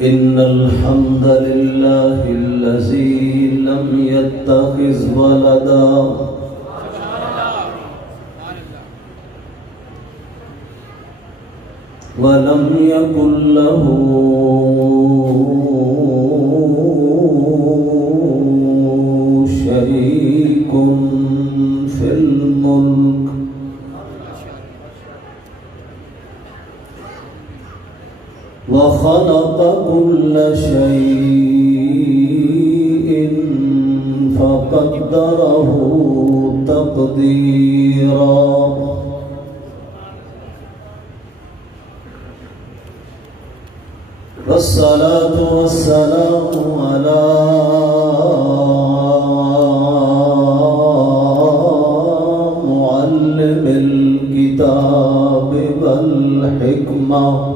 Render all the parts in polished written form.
إن الحمد لله الذي لم يتخذ ولدا ولم يكن له شريك في الملك وخلق كل شيء فقدره تقديرا والصلاة والسلام على معلم الكتاب والحكمة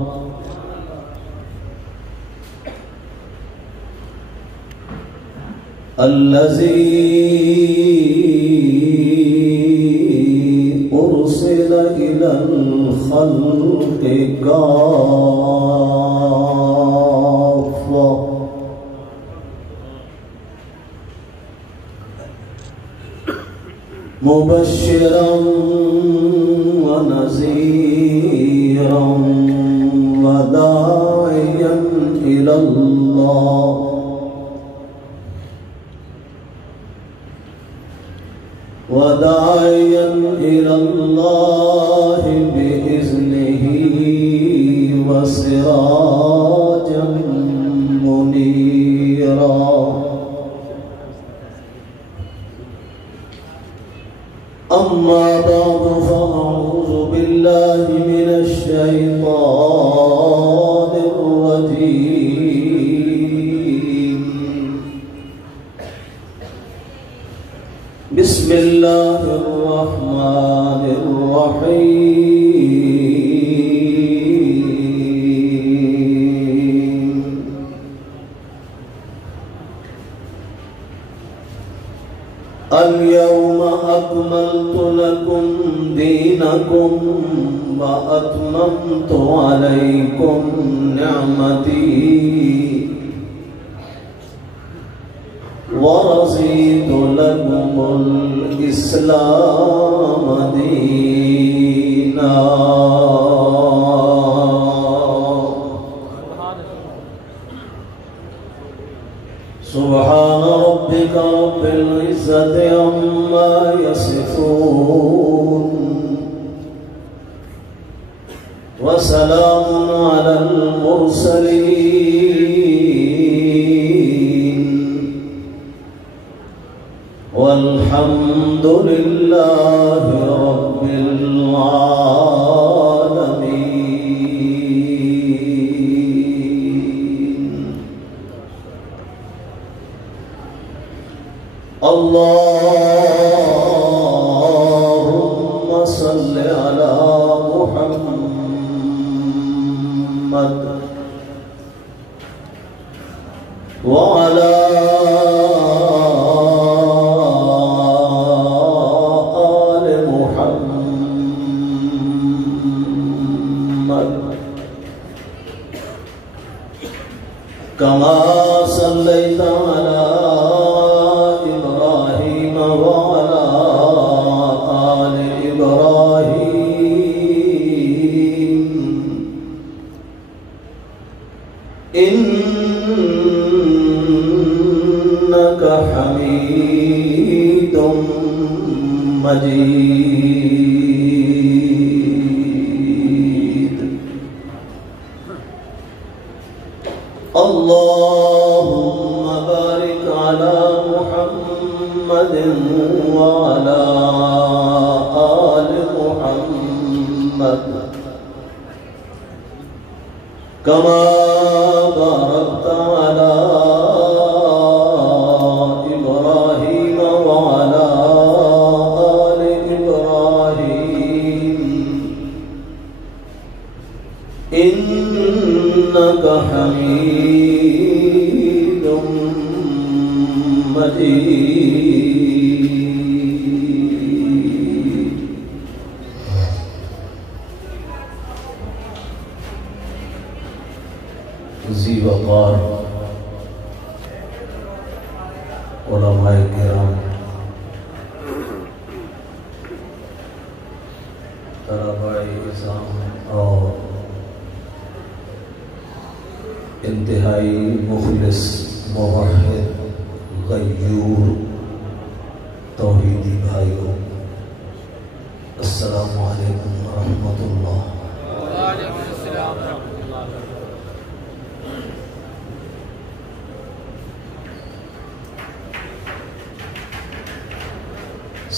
الذي أرسل إلى الخلق كافة مبشرا ونذيرا وداعيا إلى الله بإذنه وسراجا منيرا أما بعد فأعوذ بالله من الشيطان الرجيم بسم الله الرحمن الرحيم اليوم أكملت لكم دينكم وأتممت عليكم نعمتي ورضيت لكم الإسلام دينا سبحان ربك رب العزة عما يصفون وسلام على المرسلين والحمد لله رب العالمين. اللهم صل على محمد وعلى آل محمد كما صليت على إبراهيم وعلى آل إبراهيم إنك حميد مجيد. اللهم بارك على محمد وعلى آل محمد كما باركت على إبراهيم وعلى آل إبراهيم إنك حميد مجيد. ذی وقار علماء کرام، طلباء اعظام اور انتہائی مخلص موحد غیور توحیدی بھائیوں، السلام علیکم ورحمۃ اللہ۔ وعلیکم السلام ورحمۃ اللہ وبرکاتہ۔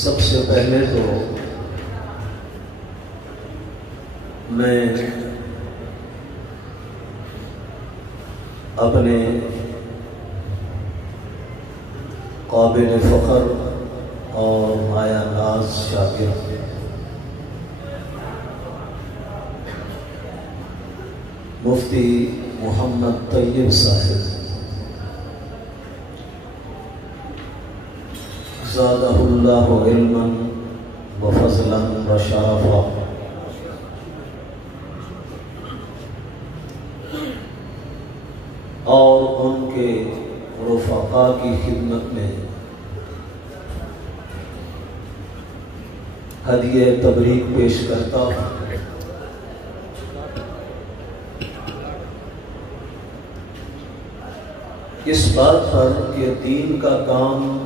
سب سے پہلے تو میں اپنے قابل فخر اور مایہ ناز شاگرد مفتی محمد طیب صاحب زادہ اللہ علما وفضلا وشرفا اور ان کے رفقا کی خدمت میں ہدیہ تبریک پیش کرتا ہوں۔ اس بات پر کہ دین کا کام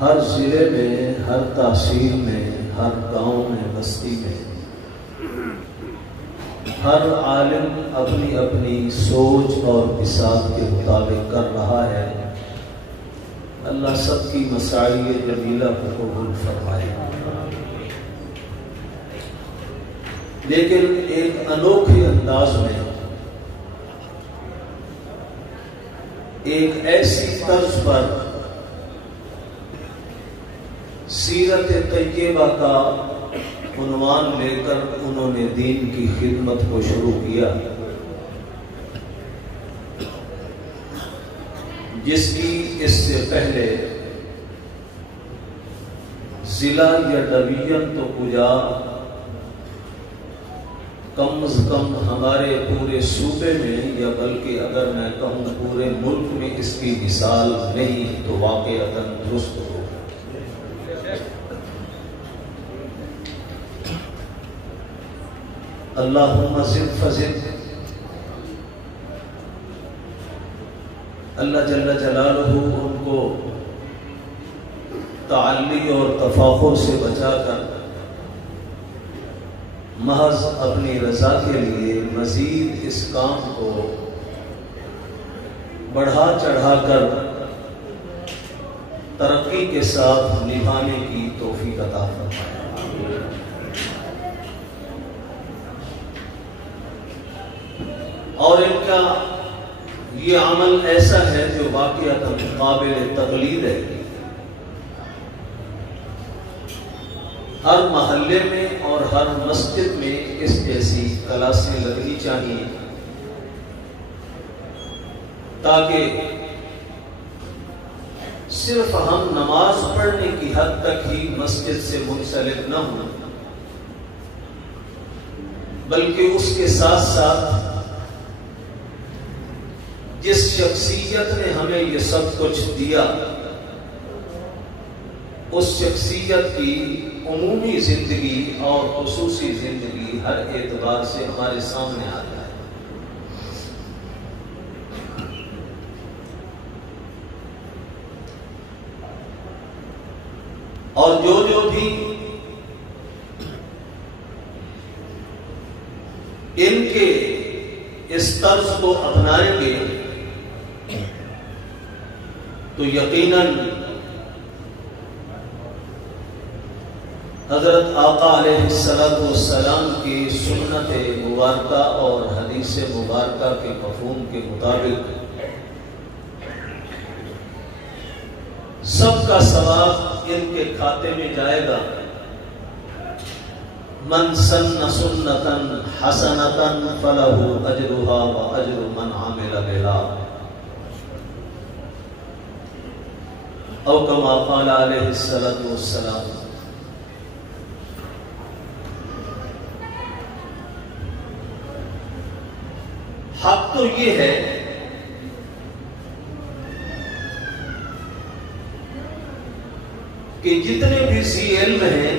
ہر ضلع میں، ہر تحصیل میں، ہر گاؤں میں، بستی میں ہر عالم اپنی اپنی سوچ اور بساط کے مطابق کر رہا ہے، اللہ سب کی مساعی جمیلہ کو قبول فرمائے۔ لیکن ایک انوکھے انداز میں، ایک ایسی طرز پر سیرت طیبہ کا عنوان لے کر انہوں نے دین کی خدمت کو شروع کیا، جس کی اس سے پہلے ضلع یا ڈویژن تو کجا، کم از کم ہمارے پورے صوبے میں، یا بلکہ اگر میں کہوں پورے ملک میں اس کی مثال نہیں تو واقعتاً درست ہو۔ اللہم زد فزد، اللہ جل جلالہ ان کو تعلی اور تفاخر سے بچا کر محض اپنی رضا کے لیے مزید اس کام کو بڑھا چڑھا کر ترقی کے ساتھ نبھانے کی توفیق عطا فرمائے۔ اور ان کا یہ عمل ایسا ہے جو واقعتاً قابل تقلید ہے۔ ہر محلے میں اور ہر مسجد میں اس جیسی کلاسیں لگنی چاہیے، تاکہ صرف ہم نماز پڑھنے کی حد تک ہی مسجد سے منسلک نہ ہوں، بلکہ اس کے ساتھ ساتھ جس شخصیت نے ہمیں یہ سب کچھ دیا، اس شخصیت کی عمومی زندگی اور خصوصی زندگی ہر اعتبار سے ہمارے سامنے آ جائے۔ اور جو بھی ان کے اس طرز کو اپنائیں گے تو یقیناً حضرت آقا علیہ السلام کی سنت مبارکہ اور حدیث مبارکہ کے مفہوم کے مطابق سب کا ثواب ان کے کھاتے میں جائے گا۔ من سن سنتا حسنتا فلہ اجرها واجر من عمل بها، او کما قال علیہ السلام۔ حق تو یہ ہے کہ جتنے بھی ذی علم ہیں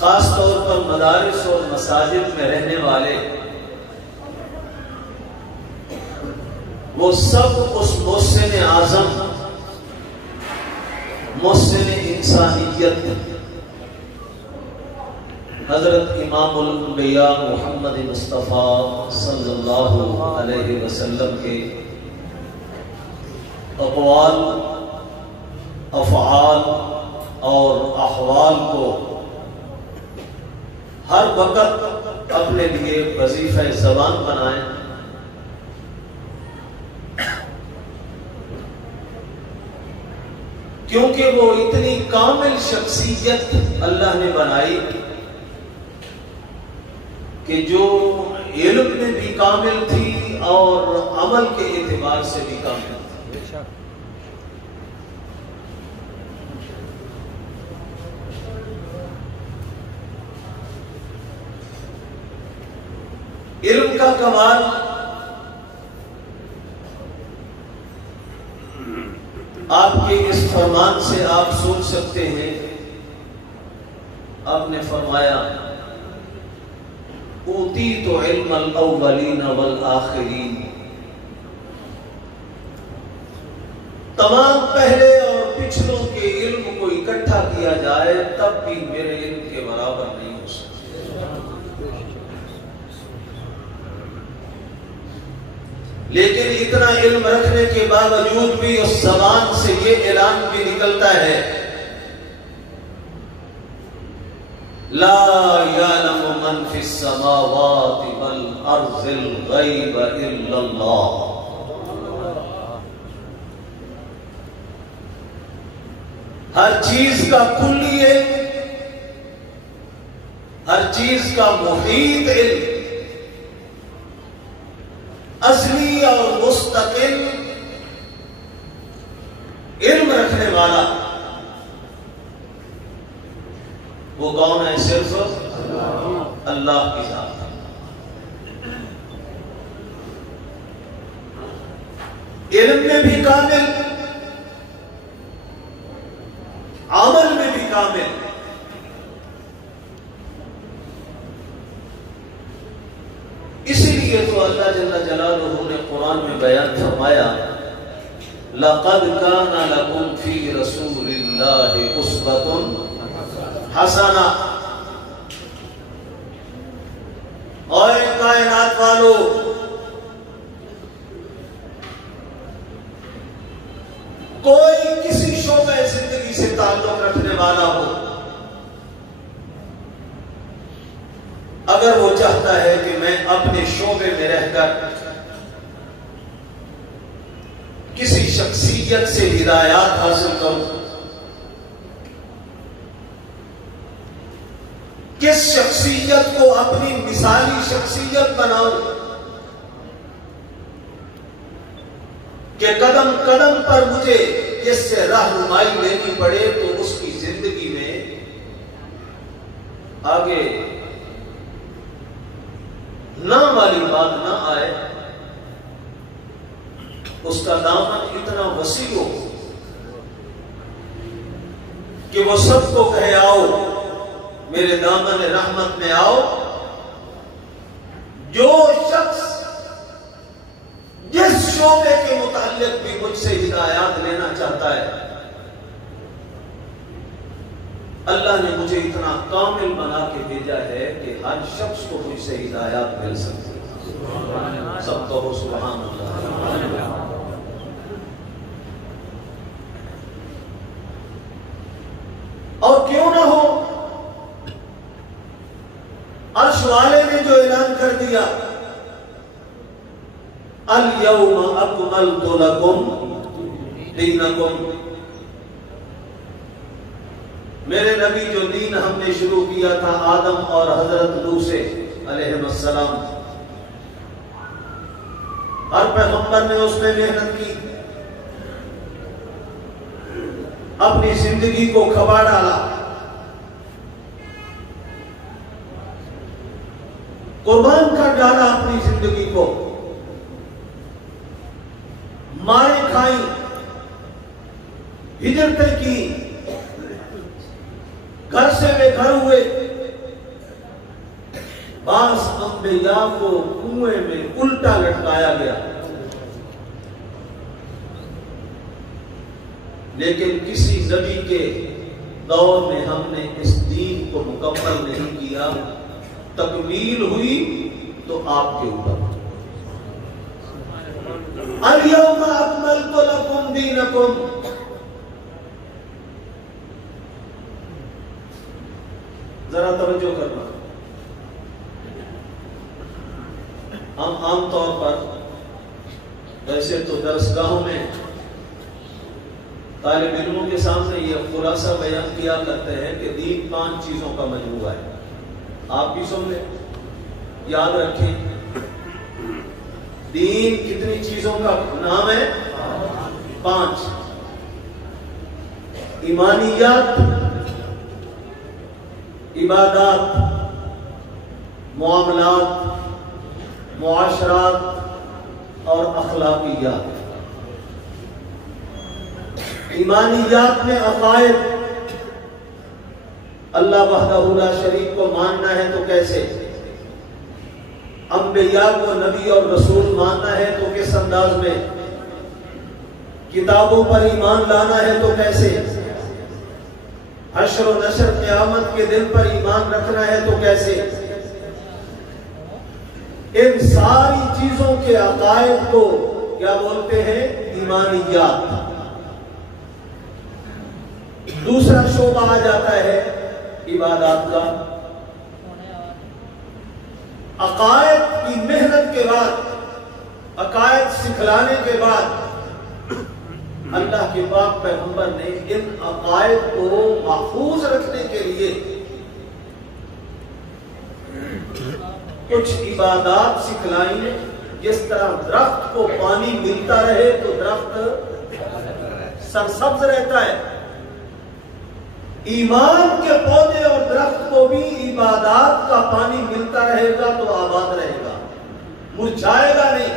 خاص طور پر مدارس اور مساجد میں رہنے والے وہ سب اس محسن اعظم محسن انسانیت حضرت امام الانبیاء محمد مصطفیٰ صلی اللہ علیہ وسلم کے اقوال، افعال اور احوال کو ہر وقت اپنے لیے وظیفہ زبان بنائیں، کیونکہ وہ اتنی کامل شخصیت اللہ نے بنائی کہ جو علم میں بھی کامل تھی اور عمل کے اعتبار سے بھی کامل تھی۔ علم کا کمال آپ کے اس فرمان سے آپ سوچ سکتے ہیں۔ آپ نے فرمایا اوتیت علم الاولین والآخرین، تمام پہلے اور پچھلوں کے علم کو اکٹھا کیا جائے تب بھی میرے علم کے برابر نہیں ہو سکتا۔ لیکن اتنا علم رکھنے کے باوجود بھی اس زبان سے یہ اعلان بھی نکلتا ہے، لا یعلم من فی السماوات والارض الغیب الا اللہ۔ ہر چیز کا کلی علم، ہر چیز کا محیط علم، اصلی اور مستقل علم رکھنے والا وہ کون ہے؟ صرف اللہ کی ذات۔ علم میں بھی کامل، عمل میں بھی کامل۔ اسی لیے تو اللہ جل جلالہ نے قرآن میں بیان فرمایا لَقَدْ كَانَ لَكُمْ فِي رَسُولِ اللَّهِ أُسْوَةٌ حَسَنَةٌ۔ اور کائنات والو، کوئی کسی شعبہ زندگی سے تعلق رکھنے والا ہو، اگر وہ چاہتا ہے کہ میں اپنے شعبے میں رہ کر کسی شخصیت سے ہدایات حاصل کروں، کس شخصیت کو اپنی مثالی شخصیت بناؤں کہ قدم قدم پر مجھے جس سے رہنمائی لینی پڑے تو اس کی زندگی میں آگے نہ والی بات نہ آئے، اس کا دامن اتنا وسیع ہو کہ وہ سب کو کہے آؤ میرے دامن رحمت میں آؤ۔ جو شخص جس شعبے کے متعلق بھی مجھ سے ہدایات لینا چاہتا ہے، اللہ نے مجھے اتنا کامل بنا کے بھیجا ہے کہ ہر شخص کو مجھ سے ہدایات مل سکتی ہے۔ سب تو ہو سبحان اللہ۔ اور کیوں نہ ہو، عرش والے نے جو اعلان کر دیا اليوم اکملت لکم دینکم، میرے نبی جو دین ہم نے شروع کیا تھا آدم اور حضرت نوح سے علیہ السلام، ہر پیغمبر نے اس میں محنت کی، اپنی زندگی کو کھپا ڈالا، قربان کر ڈالا اپنی زندگی کو، مارے کھائی، ہجرتیں کی، گھر سے بے گھر ہوئے، بعض انبیاء کو کنویں میں الٹا لٹکایا گیا، لیکن کسی نبی کے دور میں ہم نے اس دین کو مکمل نہیں کیا، تکمیل ہوئی تو آپ کے اوپر۔ الیوم اکملت لکم دینکم، ذرا توجہ کرنا۔ ہم عام طور پر ویسے تو درسگاہوں میں طالب علموں کے سامنے یہ خلاصہ بیان کیا کرتے ہیں کہ دین 5 چیزوں کا مجموعہ ہے۔ آپ بھی سن لیں، یاد رکھیں، دین کتنی چیزوں کا نام ہے؟ 5۔ ایمانیات، عبادات، معاملات، معاشرات اور اخلاقیات۔ ایمانیات میں عقائد، اللہ وحدہ لا شریک کو ماننا ہے تو کیسے، انبیاء کو نبی اور رسول ماننا ہے تو کس انداز میں، کتابوں پر ایمان لانا ہے تو کیسے، حشر و نشر قیامت کے دن پر ایمان رکھنا ہے تو کیسے۔ ان ساری چیزوں کے عقائد کو کیا بولتے ہیں؟ ایمانیات۔ دوسرا شعبہ آ جاتا ہے عبادات کا۔ عقائد کی محنت کے بعد، عقائد سکھلانے کے بعد، اللہ کے پاک پیغمبر نے ان عقائد کو محفوظ رکھنے کے لیے کچھ عبادات سکھلائی، جس طرح درخت کو پانی ملتا رہے تو درخت سرسبز رہتا ہے، ایمان کے پودے اور درخت کو بھی عبادات کا پانی ملتا رہے گا تو آباد رہے گا، مرجھائے گا نہیں۔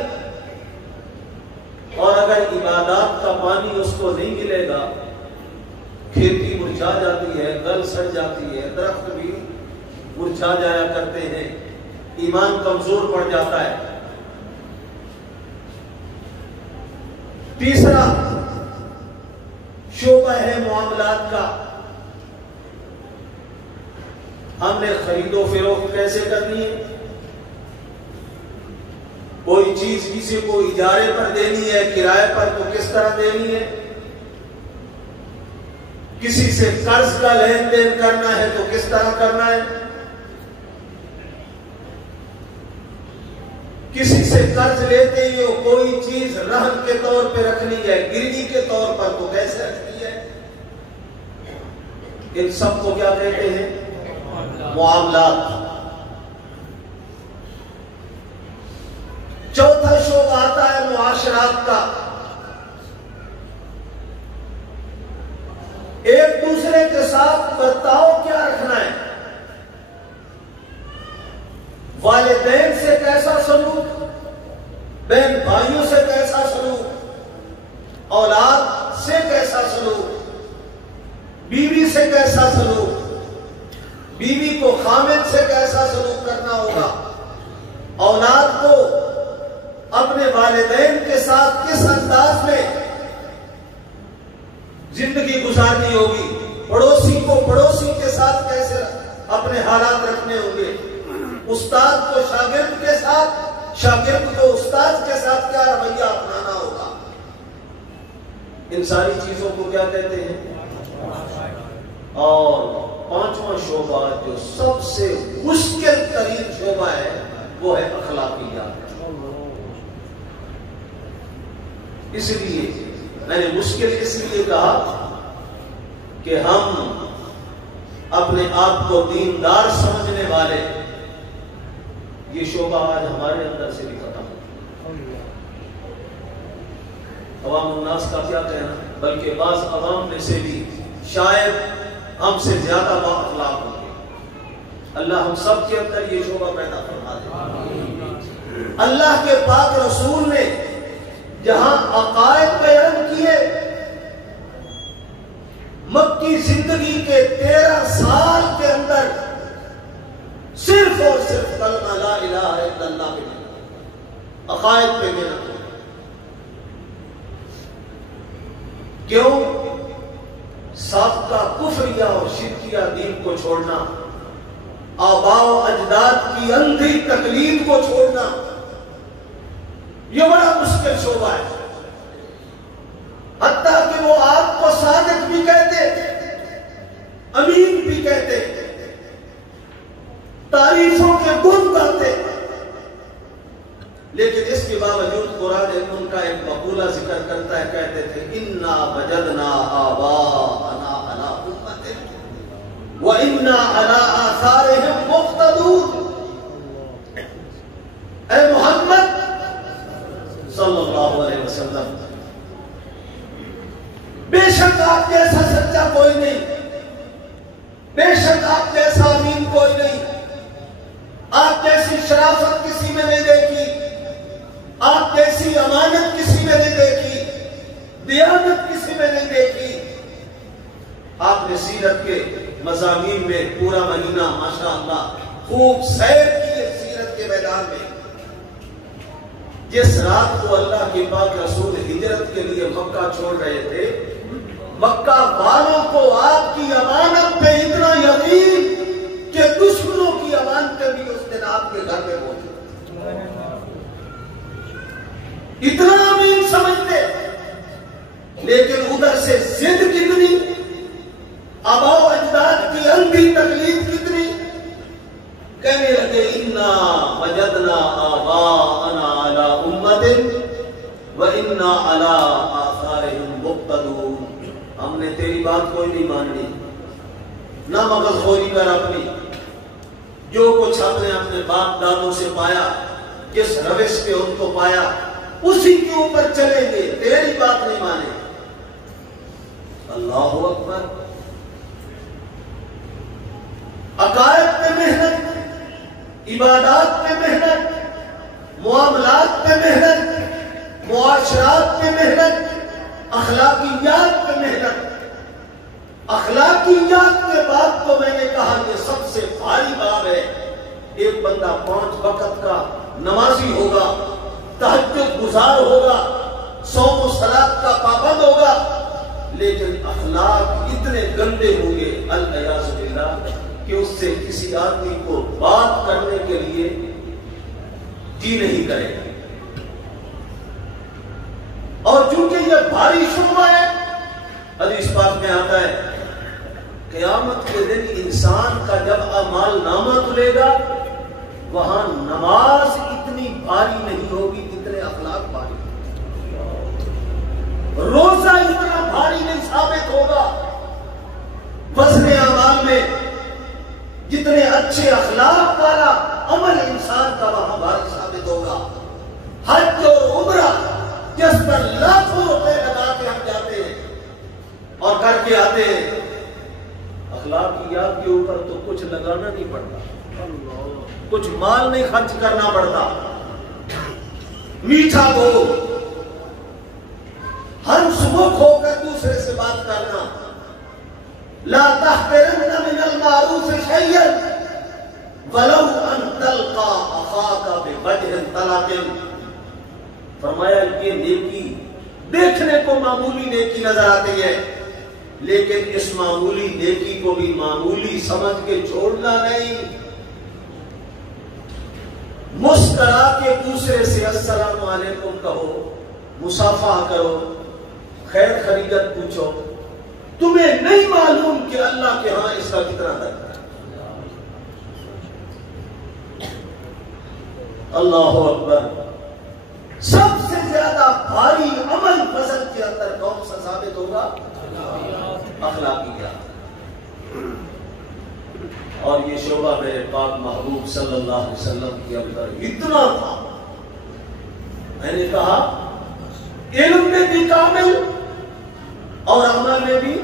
اور اگر عبادات کا پانی اس کو نہیں ملے گا، کھیتی مرجھا جاتی ہے، گل سڑ جاتی ہے، درخت بھی مرجھا جایا کرتے ہیں، ایمان کمزور پڑ جاتا ہے۔ تیسرا شعبہ ہے معاملات کا۔ ہم نے خرید و فروخت کیسے کرنی ہے، کوئی چیز کسی کو اجارے پر دینی ہے، کرائے پر تو کس طرح دینی ہے، کسی سے قرض کا لین دین کرنا ہے تو کس طرح کرنا ہے، کسی سے قرض لیتے ہی کوئی چیز رہن کے طور پہ رکھنی ہے، گروی کے طور پر تو کیسے رکھنی ہے۔ ان سب کو کیا کہتے ہیں؟ معاملات۔ چوتھا شعبہ آتا ہے معاشرات کا۔ ایک دوسرے کے ساتھ برتاؤ کیا رکھنا ہے، والدین سے کیسا سلوک، بہن بھائیوں سے کیسا سلوک، اولاد سے کیسا سلوک، بیوی سے کیسا سلوک، بیوی کو خامد سے کیسا سلوک کرنا ہوگا، اولاد کو اپنے والدین کے ساتھ کس انداز میں زندگی گزارنی ہوگی، پڑوسی کو پڑوسی کے ساتھ کیسے اپنے حالات رکھنے ہوں گے، استاد کو شاگرد کے ساتھ، شاگرد کو استاد کے ساتھ کیا رویہ اپنانا ہوگا۔ ان ساری چیزوں کو کیا کہتے ہیں؟ اور پانچواں شعبہ جو سب سے مشکل ترین شعبہ ہے وہ ہے اخلاقیات۔ اس لیے میں نے مشکل اس لیے کہا کہ ہم اپنے آپ کو دیندار سمجھنے والے، یہ شعبہ آج ہمارے اندر سے بھی ختم ہو۔ عوام الناس کا کیا کہنا، بلکہ بعض عوام میں سے بھی شاید ہم سے زیادہ با اخلاق ہوں گے، اللہ ہم سب کے اندر یہ شعبہ پیدا فرما دے۔ اللہ کے پاک رسول نے جہاں عقائد بیان کیے، مکی زندگی کے 13 سال کے اندر صرف اور صرف کلمہ لا الہ الا اللہ کے عقائد پہ محنت کی۔ کیوں؟ سابقہ کفریہ اور شرکیہ دین کو چھوڑنا، آباء و اجداد کی اندھی تقلید کو چھوڑنا، یہ بڑا مشکل شعبہ ہے۔ حتیٰ کہ وہ آپ کو صادق بھی کہتے، امین بھی کہتے، تعریفوں کے گن گاتے، لیکن اس کے باوجود قرآن ان کا ایک مقولہ ذکر کرتا ہے، کہتے تھے اِنَّا وَجَدْنَا آبَاءَنَا عَلَىٰ أُمَّةٍ وَإِنَّا عَلَىٰ آثَارِهِمْ مُقْتَدُونَ۔ اے محمد صلی اللہ علیہ وسلم، بے شک آپ جیسا سچا کوئی نہیں، بے شک آپ جیسا امین کوئی نہیں، آپ جیسی شرافت کسی میں نہیں دیکھی، آپ جیسی امانت کسی میں نہیں دیکھی، دیانت کسی میں نہیں دیکھی۔ آپ نے سیرت کے مضامین میں پورا مہینہ ماشاءاللہ خوب سیر کی ہے سیرت کے میدان میں۔ جس رات کو اللہ کے پاک رسول ہجرت کے لیے مکہ چھوڑ رہے تھے، مکہ والوں کو آپ کی امانت پہ اتنا یقین کہ دشمنوں کی امانتیں بھی اس دن آپ کے گھر میں موجود، اتنا امین سمجھتے، لیکن ادھر سے ضد کتنی، آباء و اجداد کی اندھی تقلید کتنی، کہنے لگے اِنَّا وَجَدْنَا آبَاءَنَا عَلَىٰ أُمَّةٍ وَإِنَّا عَلَىٰ آثَارِهِمْ مُقْتَدُونَ۔ ہم نے تیری بات کوئی نہیں ماننی، نہ مغز خوری کر اپنی، جو کچھ ہم نے اپنے باپ دادوں سے پایا، جس روش پہ ان کو پایا، اسی کے اوپر چلیں گے، تیری بات نہیں مانیں۔ اللہ اکبر۔ عقائد پہ محنت، عبادات پہ محنت، معاملات پہ محنت، معاشرات پہ محنت، اخلاقیات پہ محنت۔ اخلاقیات کے بعد تو میں نے کہا یہ سب سے بھاری باب ہے۔ ایک بندہ 5 وقت کا نمازی ہوگا، تہجد گزار ہوگا، صوم و صلاۃ کا پابند ہوگا، لیکن اخلاق اتنے گندے ہوں گے العیاذ باللہ کہ اس سے کسی آدمی کو بات کرنے کے لیے جی نہیں کرے گا۔ اور چونکہ یہ بھاری شعبہ ہے، حدیث پاک میں آتا ہے قیامت کے دن انسان کا جب اعمال نامہ تلے گا، وہاں نماز اتنی بھاری نہیں ہوگی جتنے اخلاق بھاری، روزہ اتنا بھاری نہیں ثابت ہوگا وزن اعمال میں جتنے اچھے اخلاق والا عمل انسان کا وہاں بھاری ثابت ہوگا۔ حج اور عمرہ جس پر لاکھوں روپے لگا کے ہم جاتے ہیں اور کر کے آتے ہیں، اخلاقیات کے اوپر تو کچھ لگانا نہیں پڑتا، کچھ مال نہیں خرچ کرنا پڑتا۔ میٹھا بول، ہنس مکھ ہو کر دوسرے سے بات کرنا، لا تحقرن من المعروف شيئا ولو ان تلقى اخاك بوجه طلق۔ فرمایا یہ نیکی دیکھنے کو معمولی نیکی نظر آتی ہے، لیکن اس معمولی نیکی کو بھی معمولی سمجھ کے چھوڑنا نہیں۔ مسکرا کے دوسرے سے السلام علیکم کہو، مصافحہ کرو، خیر خیریت پوچھو۔ تمہیں نہیں معلوم کہ اللہ کے ہاں اس کا کتنا درد ہے۔ اللہ اکبر۔ سب سے زیادہ بھاری عمل فضل کے اندر کون سا ثابت ہوگا؟ اخلاقیات۔ اور یہ شعبہ میرے پاک محبوب صلی اللہ علیہ وسلم کے اندر اتنا تھا، میں نے کہا علم میں بھی کامل اور عمل میں بھی،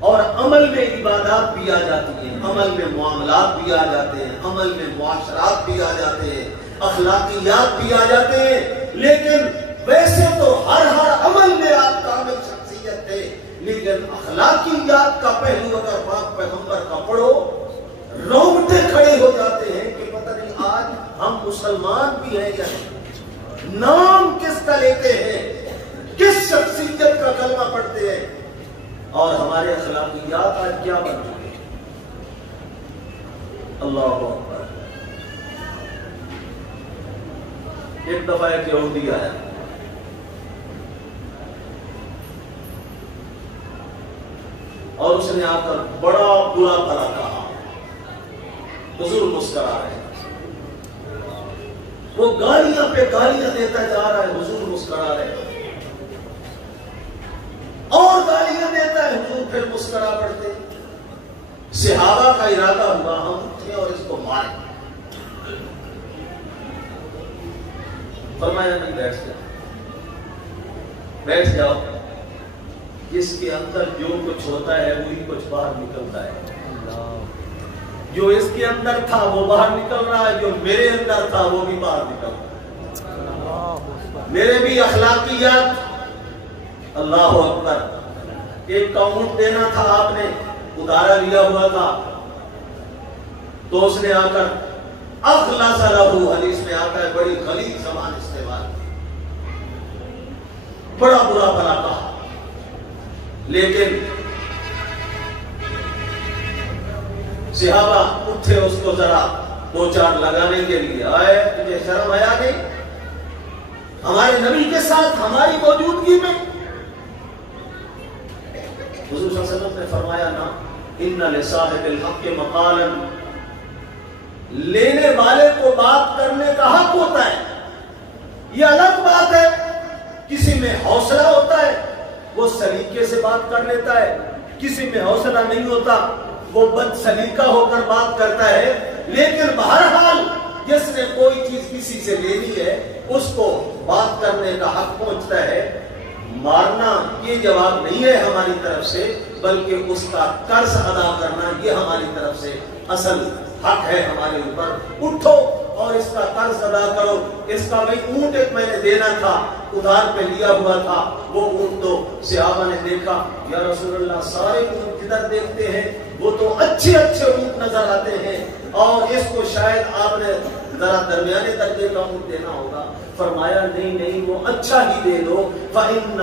اور عمل عمل میں عبادات بھی آ جاتی ہیں، عمل میں معاملات بھی آ جاتے ہیں، عمل میں معاشرات بھی آ جاتے ہیں، اخلاقیات بھی آ جاتے ہیں. لیکن ویسے تو ہر عمل میں آپ کامل شخصیت تھے، لیکن اخلاقیات کا پہلو اگر پاک پیغمبر کا پڑھو رونگٹے کھڑے ہو جاتے ہیں کہ پتہ نہیں آج ہم مسلمان بھی ہیں یا نہیں. نام کس کا لیتے ہیں، کس شخصیت کا کلمہ پڑھتے ہیں، اور ہمارے اخلاقیات آج کیا بن چکے ہیں. اللہ اکبر. ایک دفعہ ایک یہودی آیا، اور اس نے آ کر بڑا برا بھلا کہا. حضور مسکرا رہے ہیں، وہ گالیاں پہ گالیاں دیتا جا رہا ہے، حضور مسکرا رہے ہیں، اور گالیاں دیتا ہے، حضور پھر مسکرا پڑتے. صحابہ کا ارادہ ہوا ہم اٹھیں اور اس کو ماریں. فرمایا نہیں، بیٹھ جاؤ. اس کے اندر جو کچھ ہوتا ہے وہی کچھ باہر نکلتا ہے. جو اس کے اندر تھا وہ باہر نکل رہا ہے، جو میرے اندر تھا وہ بھی باہر نکل رہا ہے. میرے بھی اخلاقیات. اللہ اکبر. ایک کا اونٹ دینا تھا، آپ نے ادارہ لیا ہوا تھا، تو اس نے آ کر اخلص لہ، حدیث میں آتا ہے بڑی غلیظ زبان استعمال کی، بڑا برا بھلا کہا. لیکن صحابہ اٹھے اس کو ذرا دو چار لگانے کے لیے. آئے تجھے شرم آیا نہیں ہمارے نبی کے ساتھ ہماری موجودگی میں؟ حضور صلی اللہ علیہ وسلم نے فرمایا نا، ان لصاحب الحق مقالا، لینے والے کو بات کرنے کا حق ہوتا ہے. یہ الگ بات ہے، کسی میں حوصلہ ہوتا ہے وہ سلیقے سے بات کر لیتا ہے، کسی میں حوصلہ نہیں ہوتا وہ بد سلیقہ ہو کر بات کرتا ہے. لیکن بہرحال جس نے کوئی چیز کسی سے لینی ہے اس کو بات کرنے کا حق پہنچتا ہے. مارنا یہ جواب نہیں ہے ہماری طرف سے، بلکہ اس کا قرض ادا کرنا یہ ہماری طرف سے اصل حق ہے ہمارے اوپر. اٹھو اور اس کا قرض ادا کرو. اس کا بھائی اونٹ ایک میں نے دینا تھا، ادھار پہ لیا ہوا تھا، وہ اونٹ تو صحابہ نے دیکھا، یا رسول اللہ سارے اونٹ جدھر دیکھتے ہیں وہ تو اچھے اچھے اونٹ نظر آتے ہیں، اور اس کو شاید آپ نے ذرا درمیانے درجے کا اونٹ دینا ہوگا. فرمایا نہیں وہ اچھا ہی دے دو. فَإِنَّ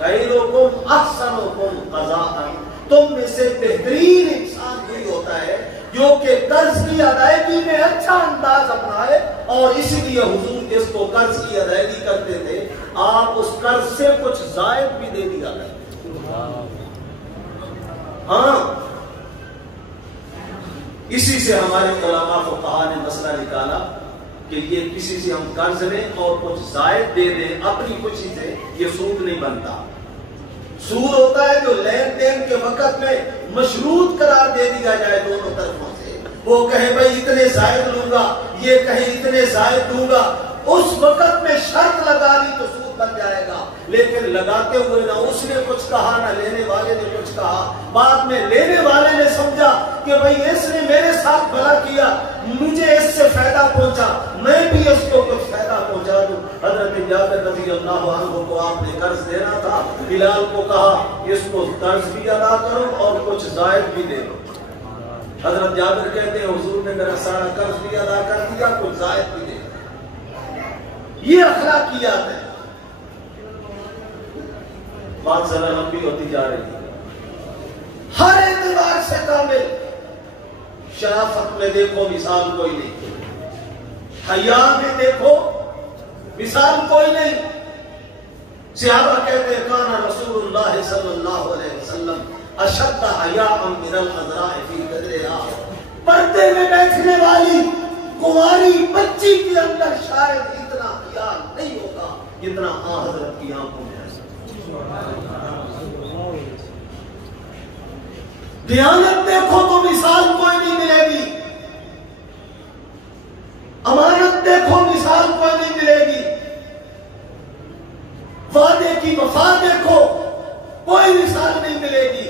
خَيْرُكُمْ أَحْسَنُكُمْ قَضَاءً، تم میں سے بہترین انسان وہی ہوتا ہے جو کہ قرض کی ادائیگی میں اچھا انداز اپنائے. اور اسی لیے حضور اس کو قرض کی ادائیگی کرتے تھے، آپ اس قرض سے کچھ زائد بھی دے دیا کریں. ہاں، اسی سے ہمارے علماء فقہاء نے مسئلہ نکالا کہ یہ کسی سے ہم قرض لیں اور کچھ زائد دے دیں اپنی خوشی سے، یہ سود نہیں بنتا. سود ہوتا ہے جو لین دین کے وقت میں مشروط قرار دے دیا جائے دونوں طرفوں سے. وہ کہے بھائی اتنے زائد لوں گا، یہ کہے اتنے زائد دوں گا، اس وقت میں شرط لگا لی تو سود بن جائے گا. لیکن لگاتے ہوئے نہ اس نے کچھ کہا نہ لینے والے نے کچھ کہا. بعد میں لینے والے نے سمجھا کہ بھائی اس نے میرے ساتھ بھلا کیا، مجھے اس سے فائدہ پہنچا، میں بھی اس کو کچھ فائدہ پہنچا دوں. حضرت جابر رضی اللہ عنہ کو آپ نے قرض دینا تھا، بلال کو کہا اس کو قرض بھی ادا کرو اور کچھ زائد بھی دے دو. حضرت جابر کہتے ہیں حضور نے میرا سارا قرض بھی ادا کر دیا، کچھ زائد بھی دے دیا. یہ اخلاقیات ہے. بات ذرا لمبی ہوتی جا رہی ہے. ہر اعتبار سے کامل. شرافت میں دیکھو مثال کوئی نہیں، حیا میں دیکھو مثال کوئی نہیں. صحابہ کہتے ہیں کان رسول اللہ صلی اللہ علیہ وسلم اشد حیاء من العذراء فی بدرہا. پردے میں بیٹھنے والی کنواری بچی کے اندر شاید اتنا حیا نہیں ہوگا جتنا حضرت کی آنکھوں میں ہے. دیانت دیکھو تو مثال کوئی نہیں ملے گی، امانت دیکھو مثال کوئی نہیں ملے گی، وعدے کی وفا دیکھو کوئی مثال نہیں ملے گی.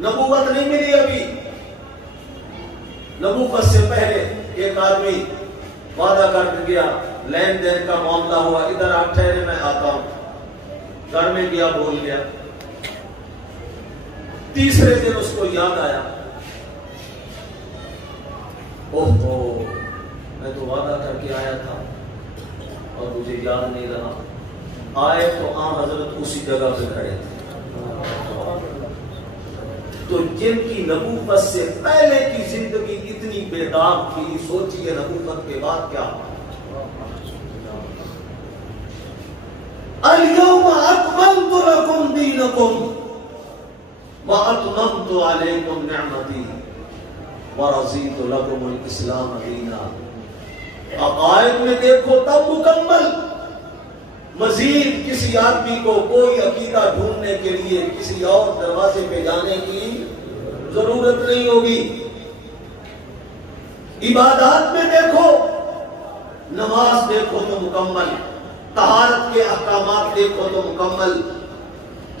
نبوت نہیں ملی ابھی. نبوت سے پہلے ایک آدمی وعدہ کر گیا, لین دین کا معاملہ ہوا, ادھر آپ ٹھہرے میں آتا ہوں, گھر میں گیا, بھول گیا. تیسرے دن اس کو یاد آیا, اوہ میں تو وعدہ کر کے آیا تھا اور مجھے یاد نہیں رہا. آئے تو حضرت اسی جگہ پہ کھڑے تھے. تو جن کی نبوت سے پہلے کی زندگی اتنی بے داغ تھی, سوچئے نبوت کے بعد کیا. اليوم اکملت لکم دینکم واتممت علیکم نعمتی ورضیت لکم الاسلام دینا. عقائد میں دیکھو تب مکمل. مزید کسی آدمی کو کوئی عقیدہ ڈھونڈنے کے لیے کسی اور دروازے پہ جانے کی ضرورت نہیں ہوگی. عبادات میں دیکھو, نماز دیکھو تو مکمل, طہارت کے احکامات دیکھو تو مکمل,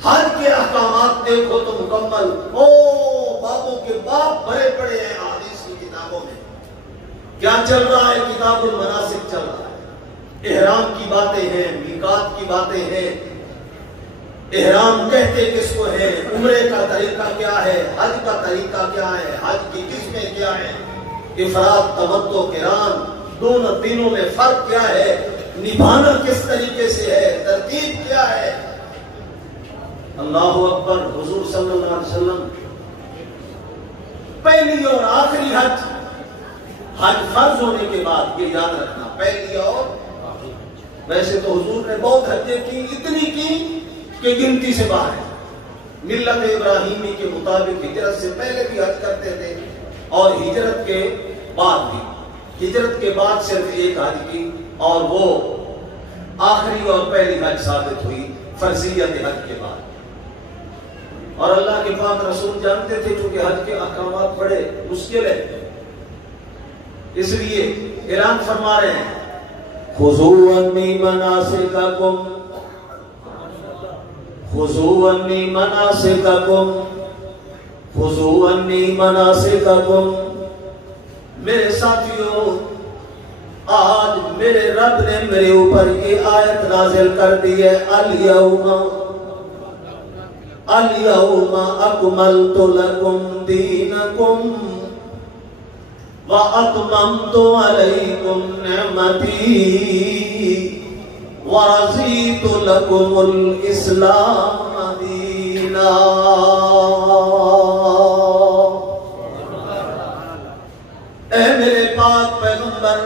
حج کے احکامات دیکھو تو مکمل. او بابوں کے باپ بھرے پڑے ہیں حدیث کی کتابوں میں. کیا چل رہا ہے؟ کتاب المناسک چل رہا ہے. احرام کی باتیں ہیں, میقات کی باتیں ہیں. احرام کہتے کس کو ہے, عمرے کا طریقہ کیا ہے, حج کا طریقہ کیا ہے, حج کی قسمیں کیا ہیں, افراد تمتع قران دونوں تینوں میں فرق کیا ہے, نبھانا کس طریقے سے ہے, ترتیب کیا ہے. اللہ اکبر. حضور صلی اللہ علیہ وسلم پہلی اور آخری حج فرض ہونے کے بعد, یہ یاد رکھنا, پہلی اور. ویسے تو حضور نے بہت حجیں کی, اتنی کی کہ گنتی سے باہر ہے. ملت ابراہیمی کے مطابق ہجرت سے پہلے بھی حج کرتے تھے اور ہجرت کے بعد بھی. ہجرت کے بعد صرف ایک حج کی اور وہ آخری اور پہلی حج ثابت ہوئی فرضیت حج کے بعد. اور اللہ کے پاک رسول جانتے تھے چونکہ حج کے احکامات بڑے مشکل ہیں, اس لیے اعلان فرما رہے ہیں, خذوا عنی مناسککم خذوا عنی مناسککم خذوا عنی مناسککم. میرے ساتھیوں, آج میرے رب نے میرے اوپر یہ آیت نازل کر دی ہے, اليوم اکملت لکم دینکم وَأَتْمَمْتُ عَلَيْكُمْ نِعْمَتِي وَرَضِيتُ لَكُمُ الْإِسْلَامَ دِينًا. اے میرے پاک پیغمبر,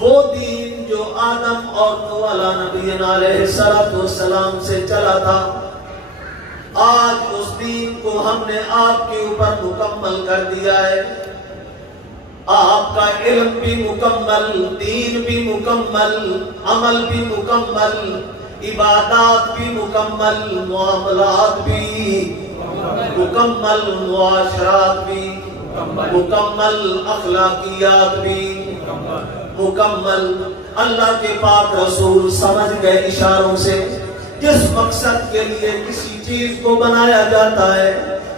وہ دین جو آدم اور نوح علیہ نبینا علیہ السلام سے چلا تھا, آج اس دین کو ہم نے آپ کے اوپر مکمل کر دیا ہے. آپ کا علم بھی مکمل, دین بھی مکمل, عمل بھی مکمل, عبادات بھی مکمل, معاملات بھی مکمل, معاشرات بھی مکمل, اخلاقیات بھی مکمل. اللہ کے پاک رسول سمجھ گئے اشاروں سے جس مقصد کے لیے کسی چیز کو بنایا جاتا ہے,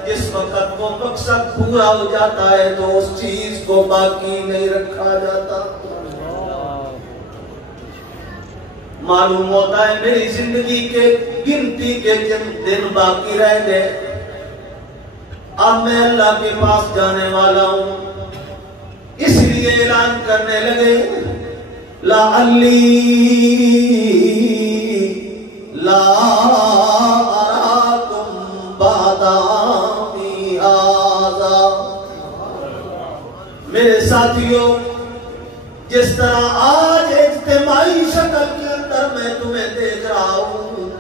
جس وقت وہ مقصد پورا ہو جاتا ہے تو اس چیز کو باقی نہیں رکھا جاتا. معلوم ہوتا ہے میری زندگی کے گنتی کے دن باقی رہ گئے, اب میں اللہ کے پاس جانے والا ہوں. اس لیے اعلان کرنے لگے, لعلی لا اراکم بعد عامی ھذا. میرے ساتھیوں, جس طرح آج اجتماعی شکل کے اندر میں تمہیں دیکھ رہا ہوں,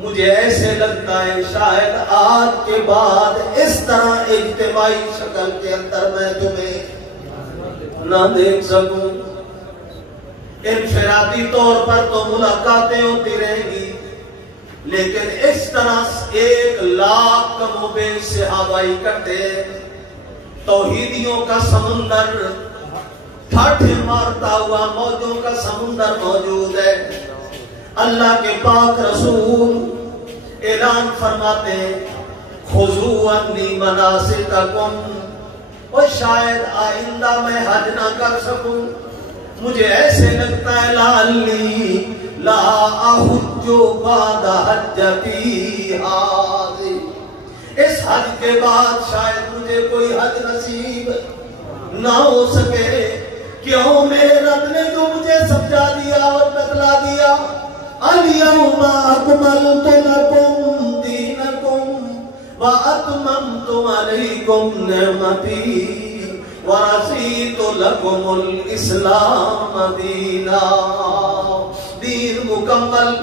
مجھے ایسے لگتا ہے شاید آج کے بعد اس طرح اجتماعی شکل کے اندر میں تمہیں نہ دیکھ سکوں. انفرادی طور پر تو ملاقاتیں ہوتی رہیں گی, لیکن اس طرح 1,00,000 کم و بیش صحابہ اکٹھے, توحیدیوں کا سمندر, ٹھاٹھے مارتا ہوا موجوں کا سمندر موجود ہے. اللہ کے پاک رسول اعلان فرماتے ہیں, خذوا عنی مناسککم، اور شاید آئندہ میں حج نہ کر سکوں، مجھے ایسے لگتا ہے لعلی لا احج بعد حجتی ہذہ، اس حج کے بعد شاید مجھے کوئی حج نصیب نہ ہو سکے۔ کیوں؟ میرے رب نے جو مجھے سمجھا دیا اور بتلا دیا، الیوم اکملت لکم دینکم واتممت علیکم نعمتی ورضیت لکم الاسلام دینا۔ دین مکمل،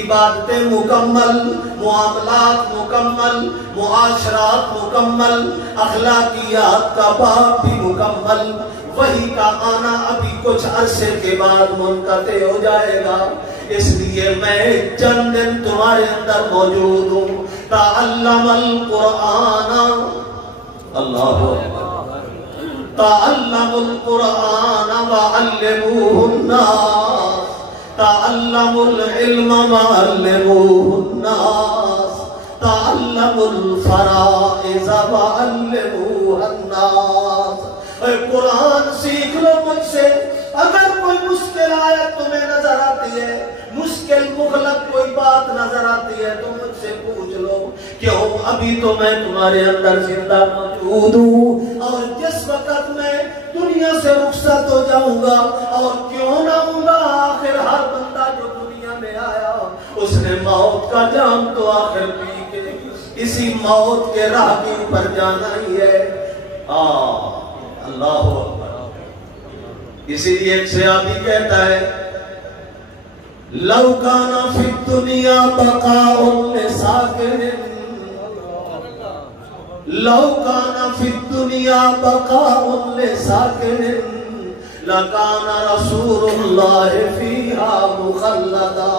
عبادتیں مکمل، معاملات مکمل، معاشرات مکمل، اخلاقیات کا باب بھی مکمل۔ وحی کا آنا ابھی کچھ عرصے کے بعد منقطع ہو جائے گا، اس لیے میں چند دن تمہارے اندر موجود ہوں۔ تعلم القرآن، اللہ اکبر، تعلم القرآن وعلموہ الناس، تعلم العلم وعلموہ الناس، تعلم الفرائض وعلموہ الناس۔ اے قرآن سیکھ لو مجھ سے، اگر کوئی مشکل آیت تمہیں نظر آتی ہے، مشکل مغلق کوئی بات نظر آتی ہے تو مجھ سے پوچھ لو، کیوں ابھی تو میں تمہارے اندر زندہ موجود ہوں، اور جس وقت میں دنیا سے رخصت ہو جاؤں گا، اور کیوں نہ ہوں گا، آخر ہر بندہ جو دنیا میں آیا اس نے موت کا جام تو آخر پی کے اسی موت کے راہ کے اوپر جانا ہی ہے۔ اللہ اکبر۔ اسی لیے ایک صحابی کہتا ہے لو کان فی الدنیا بقاء لساکن، لو کان فی الدنیا بقاء لساکن لکان رسول اللہ فیہا مخلدا۔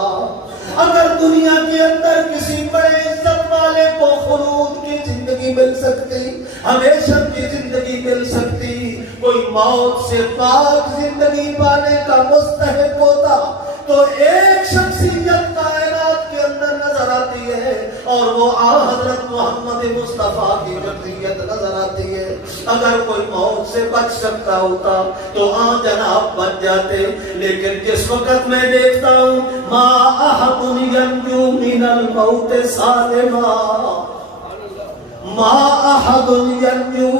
اگر دنیا کے اندر کسی بڑے عزت والے کو خلود کی زندگی مل سکتی، ہمیشہ کی زندگی مل سکتی، کوئی موت سے پاک زندگی پانے کا مستحق ہوتا، تو ایک شخصیت کائنات کے اندر نظر آتی ہے اور وہ حضرت محمد مصطفیٰ کی شخصیت نظر آتی ہے۔ اگر کوئی موت سے بچ سکتا ہوتا تو جناب بچ جاتے، لیکن جس وقت میں دیکھتا ہوں ما احد ینجو من الموت سالما، ما احد ینجو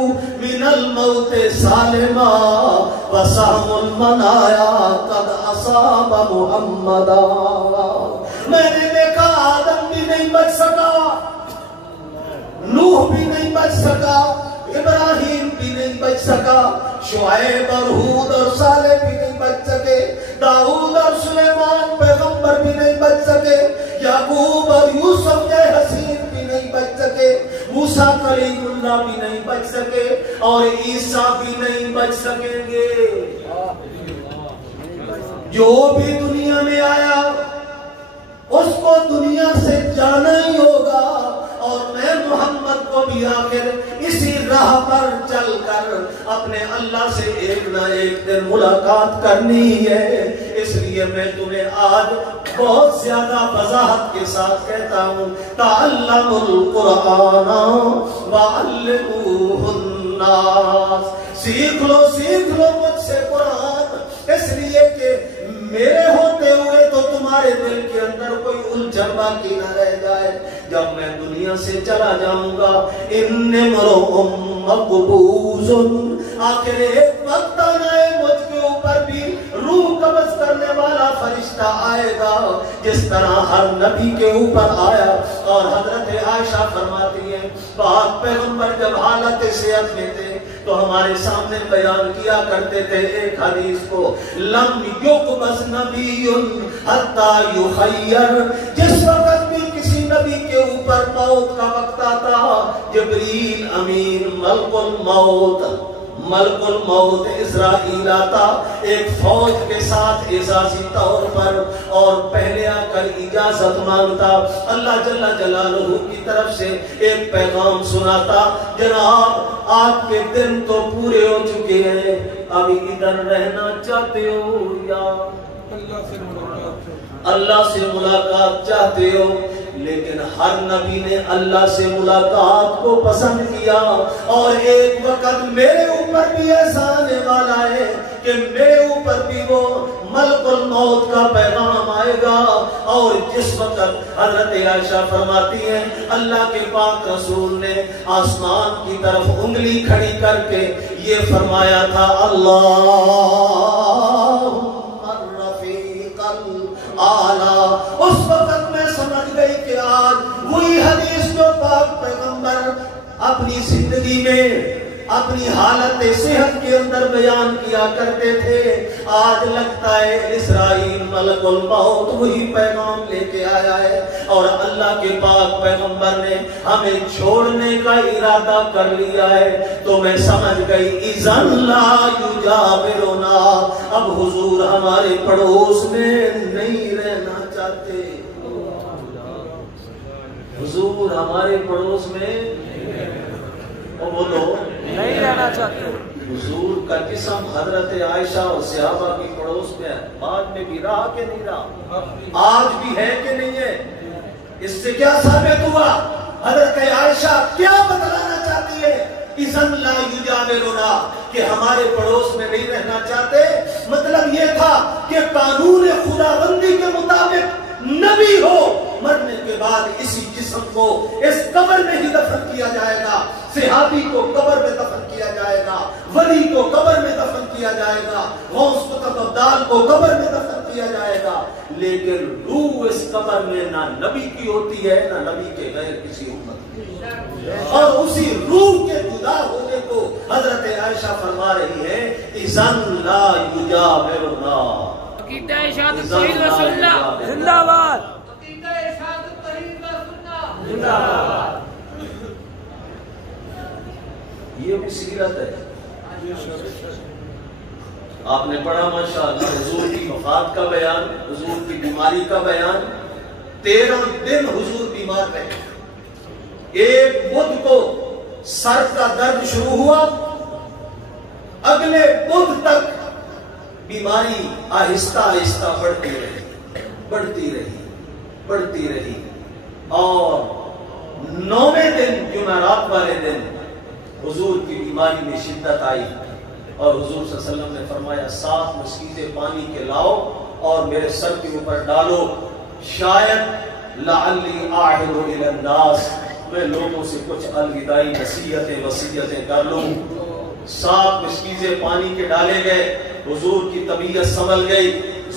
من الموت سالما وسهم المنایا قد اصاب محمدا۔ میں نے دیکھا آدم بھی نہیں بچ سکا، نوح بھی نہیں بچ سکا، ابراہیم بھی نہیں بچ سکا، شعیب اور ہود اور صالح بھی نہیں بچ سکے، داؤد اور سلیمان پیغمبر بھی نہیں بچ سکے، یعقوب اور یوسف کے حسین بھی نہیں بچ سکے، موسیٰ کلیم اللہ بھی نہیں بچ سکے، اور عیسیٰ بھی نہیں بچ سکیں گے۔ جو بھی دنیا میں آیا اس کو دنیا سے جانا ہی ہوگا، اور میں محمد کو بھی آخر اسی راہ پر چل کر اپنے اللہ سے ایک نہ ایک دن ملاقات کرنی ہے۔ اس لیے میں تمہیں آج بہت زیادہ وضاحت کے ساتھ کہتا ہوں تعلم القرآن وعلموہ الناس، سیکھ لو مجھ سے قرآن، اس لیے کہ میرے ہوتے ہوئے تو تمہارے دل کے اندر کوئی الجھن باقی نہ رہ جائے۔ جب میں دنیا سے چلا جاؤں گا ان امرؤ مقبوض، آخر ایک وقت آنا ہے مجھ کے اوپر بھی روح قبض کرنے والا فرشتہ آئے گا، جس طرح ہر نبی کے اوپر آیا۔ اور حضرت عائشہ فرماتی ہے پاک پیغمبر جب حالت صحت میں تھے تو ہمارے سامنے بیان کیا کرتے تھے ایک حدیث کو، لم یقبض نبی حتی یخیر، جس وقت بھی کسی نبی کے اوپر موت کا وقت آتا، جبریل امین ملک الموت اسرائیل آتا ایک فوج کے ساتھ اعزازی طور پر، اور پہلے آ کر اجازت مانگتا، اللہ جل جلالہ کی طرف سے ایک پیغام سناتا، جناب آپ کے دن تو پورے ہو چکے ہیں، ابھی ادھر رہنا چاہتے ہو یا اللہ سے ملاقات چاہتے ہو؟ لیکن ہر نبی نے اللہ سے ملاقات کو پسند کیا، اور ایک وقت میرے اوپر بھی ایسا آنے والا ہے کہ میرے اوپر بھی وہ ملک الموت کا پیغام آئے گا۔ اور جس وقت حضرت عائشہ فرماتی ہیں اللہ کے پاک رسول نے آسمان کی طرف انگلی کھڑی کر کے یہ فرمایا تھا، اللہم الرفیق الاعلی۔ اس وقت میں سمجھ گئی کہ آج وہی حدیث جو پاک پیغمبر اپنی زندگی میں اپنی حالت صحت کے اندر بیان کیا کرتے تھے، آج لگتا ہے اسرائیل ملک الموت وہی پیغام لے کے آیا ہے، اور اللہ کے پاک پیغمبر نے ہمیں چھوڑنے کا ارادہ کر لیا ہے۔ تو میں سمجھ گئی اذن لا یجاورنا، اب حضور ہمارے پڑوس میں نہیں رہنا چاہتے، حضور ہمارے پڑوس میں اور بولو نہیں رہنا چاہتے۔ حضور کا جسم حضرت عائشہ اور صحابہ کی پڑوس میں ہے، بعد میں بھی رہا کہ نہیں رہا، آج بھی ہے کہ نہیں ہے؟ اس سے کیا ثابت ہوا؟ حضرت عائشہ کیا بتلانا چاہتی ہے؟ اذن لا یجاورنا، کہ ہمارے پڑوس میں نہیں رہنا چاہتے، مطلب یہ تھا کہ قانون خداوندی کے مطابق نبی ہو مرنے کے بعد اسی جسم کو اس قبر میں ہی دفن کیا جائے گا، صحابی کو قبر میں دفن کیا جائے گا، ولی کو قبر میں دفن کیا جائے گا، غوث قطب ابدال کو قبر میں دفن کیا جائے گا، لیکن روح اس قبر میں نہ نبی کی ہوتی ہے نہ نبی کے غیر کسی امت کی، اور اسی روح کے جدا ہونے کو حضرت عائشہ فرما رہی ہے اذن لا یجاورنا۔ عقیدہ اشاعت توحید و سنت زندہ باد، عقیدہ اشاعت توحید و سنت زندہ باد۔ یہ بھی سیرت ہے، آپ نے پڑھا ماشاءاللہ حضور کی وفات کا بیان، حضور کی بیماری کا بیان۔ 13 دن حضور بیمار رہے، ایک بدھ کو سر کا درد شروع ہوا، اگلے بدھ تک بیماری آہستہ آہستہ بڑھتی رہی، اور 9ویں دن جمعرات والے دن حضور کی بیماری میں شدت آئی، اور حضور صلی اللہ علیہ وسلم نے فرمایا 7 مسکیتیں پانی کے لاؤ اور میرے سر کے اوپر ڈالو، شاید لعلی آہد الی الناس، میں لوگوں سے کچھ الوداعی وصیتیں کر لوں۔ 7 مسکیتیں پانی کے ڈالے گئے، حضور کی طبیعت سنبھل گئی،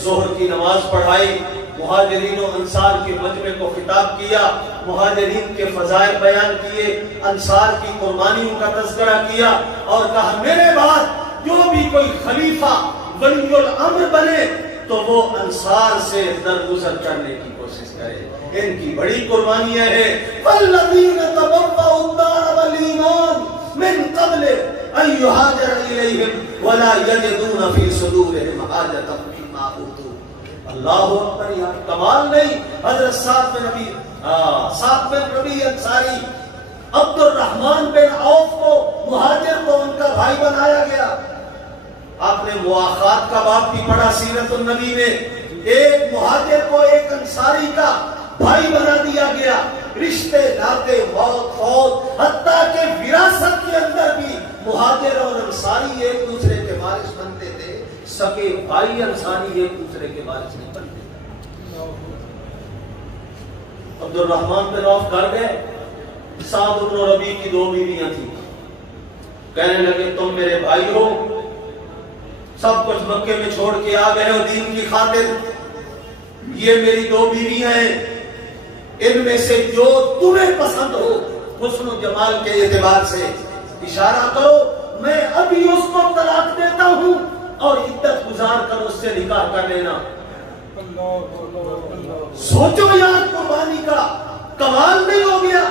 ظہر کی نماز پڑھائی، مہاجرین و انصار کے مجمع کو خطاب کیا، مہاجرین کے فضائل بیان کیے، انصار کی قربانیوں کا تذکرہ کیا، اور کہا میرے بعد جو بھی کوئی خلیفہ ولی الامر بنے تو وہ انصار سے درگزر کرنے کی کوشش کرے، ان کی بڑی قربانیاں ہیں۔ والذین تبوأوا الدار والایمان من قبل ان یہاجر الیہم ولا یجدون فی صدورہم حاجۃ مما اوتوا۔ اللہ اکبر، یار کمال نہیں؟ حضرت سعد بن ربیع انصاری عبد الرحمن بن عوف کو مہاجر کو ان کا بھائی بنایا گیا۔ آپ نے مواخات کا باب بھی پڑھا سیرت النبی میں، ایک مہاجر کو ایک انصاری کا بھائی بنا دیا گیا، رشتے ناتے موت فوت، حتیٰ کہ وراثت کے اندر بھی مہاجر اور انصاری ایک دوسرے کے وارث بنتے تھے، سکے بھائی انصاری ایک دوسرے کے وارث نہیں بنتے۔ عبد الرحمن بن عوف گھر گئے، سعد بن ربیع کی 2 بیویاں تھیں، کہنے لگے تم میرے بھائی ہو، سب کچھ مکے میں چھوڑ کے آ گئے ہو دین کی خاطر، یہ میری 2 بیویاں ہیں، ان میں سے جو تمہیں پسند ہو حسن و جمال کے اعتبار سے اشارہ کرو، میں ابھی اس کو طلاق دیتا ہوں اور عدت گزار کر اس سے نکاح کر لینا۔ سوچو یار قربانی کا کمال نہیں ہو گیا؟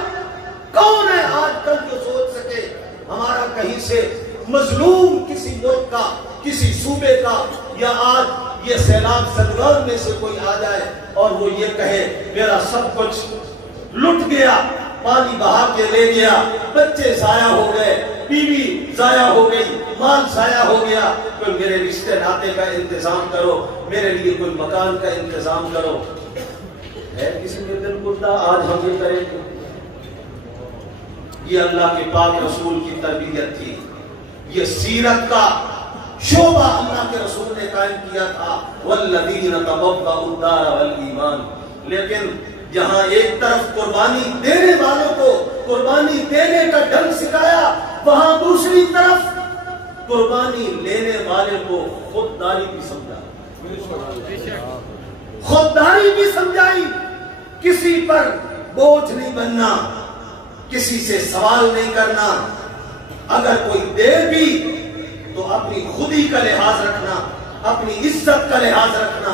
کون ہے آج کل جو سوچ سکے ہمارا کہیں سے مظلوم کسی ملک کا، کسی صوبے کا، یا آج یہ سیلاب زدگان میں سے کوئی آ جائے اور وہ یہ کہے میرا سب کچھ لٹ گیا، پانی بہا کے لے گیا، بچے ضائع ہو گئے، بیوی ضائع ہو گئی، مال ضائع ہو گیا، کوئی میرے رشتے ناتے کا انتظام کرو، میرے لیے کوئی مکان کا انتظام کرو۔ ہے کسی کے دل کتا آج ہم یہ کریں گے؟ یہ اللہ کے پاک رسول کی تربیت تھی، یہ سیرت کا شعبہ اللہ کے رسول نے قائم کیا تھا، والذین تبوأوا الدار والایمان۔ لیکن جہاں ایک طرف قربانی دینے والوں کو قربانی دینے کا ڈھنگ سکھایا، وہاں دوسری طرف قربانی لینے والے کو خودداری بھی سمجھا، خودداری بھی سمجھائی۔ کسی پر بوجھ نہیں بننا، کسی سے سوال نہیں کرنا، اگر کوئی دے بھی تو اپنی خودی کا لحاظ رکھنا، اپنی عزت کا لحاظ رکھنا۔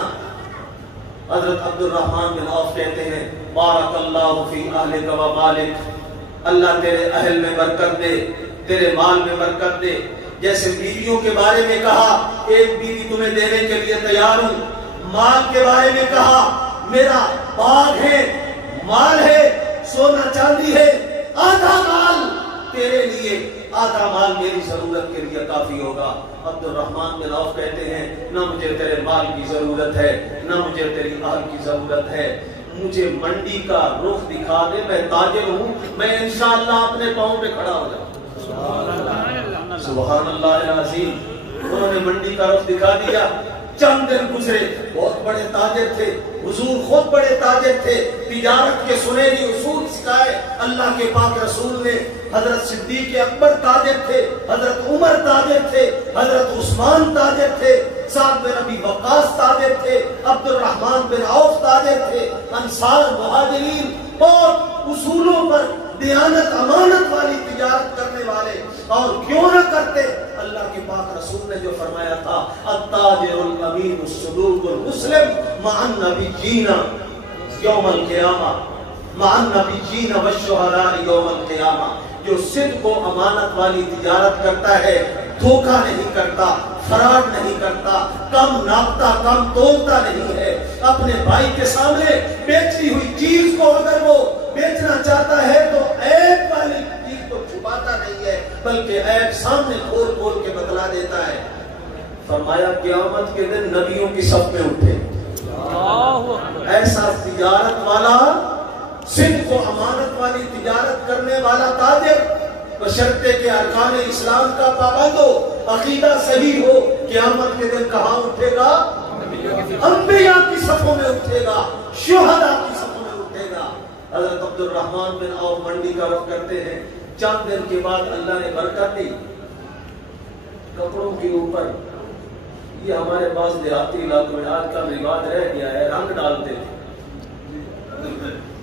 حضرت عبد الرحمن بن عوف کہتے ہیں بارک اللہ فی اہلک و مالک، اللہ تیرے اہل میں برکت دے، تیرے مال میں برکت دے۔ جیسے بیویوں کے بارے میں کہا ایک بیوی تمہیں دینے کے لیے تیار ہوں، مال کے بارے میں کہا میرا باغ ہے، مال ہے، سونا چاندی ہے، آدھا مال تیرے لیے، آدھا مال میری ضرورت کے لیے کافی ہوگا۔ عبد الرحمن بن عوف کہتے ہیں نہ مجھے تیرے مال کی ضرورت ہے، نہ مجھے تیری اہل کی ضرورت ہے، مجھے منڈی کا رخ دکھا دے، میں تاجر ہوں، میں انشاءاللہ اپنے پاؤں پہ کھڑا ہو جاؤں۔ سبحان اللہ العظیم۔ انہوں نے منڈی کا رخ دکھا دیا، چند دن گزرے، بہت بڑے تاجر تھے، حضور خود بڑے تاجر تھے، تجارت کے سنہری اصول سکھائے اللہ کے پاک رسول نے۔ حضرت صدیق اکبر تاجر تھے، حضرت عمر تاجر تھے، حضرت عثمان تاجر تھے، سعد بن ابی وقاص تاجر تھے، عبد الرحمن بن عوف تاجر تھے، انصار مہاجرین اور اصولوں پر دیانت امانت والی تجارت کرنے والے، اور کیوں نہ کرتے؟ اللہ کے پاک رسول نے جو فرمایا تھا التاجر الامین الصدوق المسلم مع النبیین یوم القیامہ، مع النبیین والشہداء یوم القیامہ، جو صدق و امانت والی تجارت کرتا ہے، دھوکہ نہیں کرتا، فراڈ نہیں کرتا، کم ناپتا کم تولتا نہیں ہے، اپنے بھائی کے سامنے بیچی ہوئی چیز کو اگر وہ بیچنا چاہتا ہے تو عیب والی چیز کو چھپاتا نہیں ہے، بلکہ عیب سامنے کھول کھول کے بتلا دیتا ہے۔ فرمایا قیامت کے دن نبیوں کی صف میں اٹھے ایسا تجارت والا، صدق و امانت والی تجارت کرنے والا تاجر، بشرطے کہ ارکان اسلام کا پابند ہو، عقیدہ صحیح ہو، قیامت کے دن کہاں اٹھے گا؟ انبیاء کی صفوں میں اٹھے گا، شہداء کی صفوں میں اٹھے گا۔ حضرت عبد الرحمن بن عوف منڈی کا رخ کرتے ہیں، چند دن کے بعد اللہ نے برکت دی، کپڑوں کے اوپر، یہ ہمارے پاس دیہاتی علاقوں میں آج کل رواج رہ گیا ہے، رنگ ڈالتے تھے۔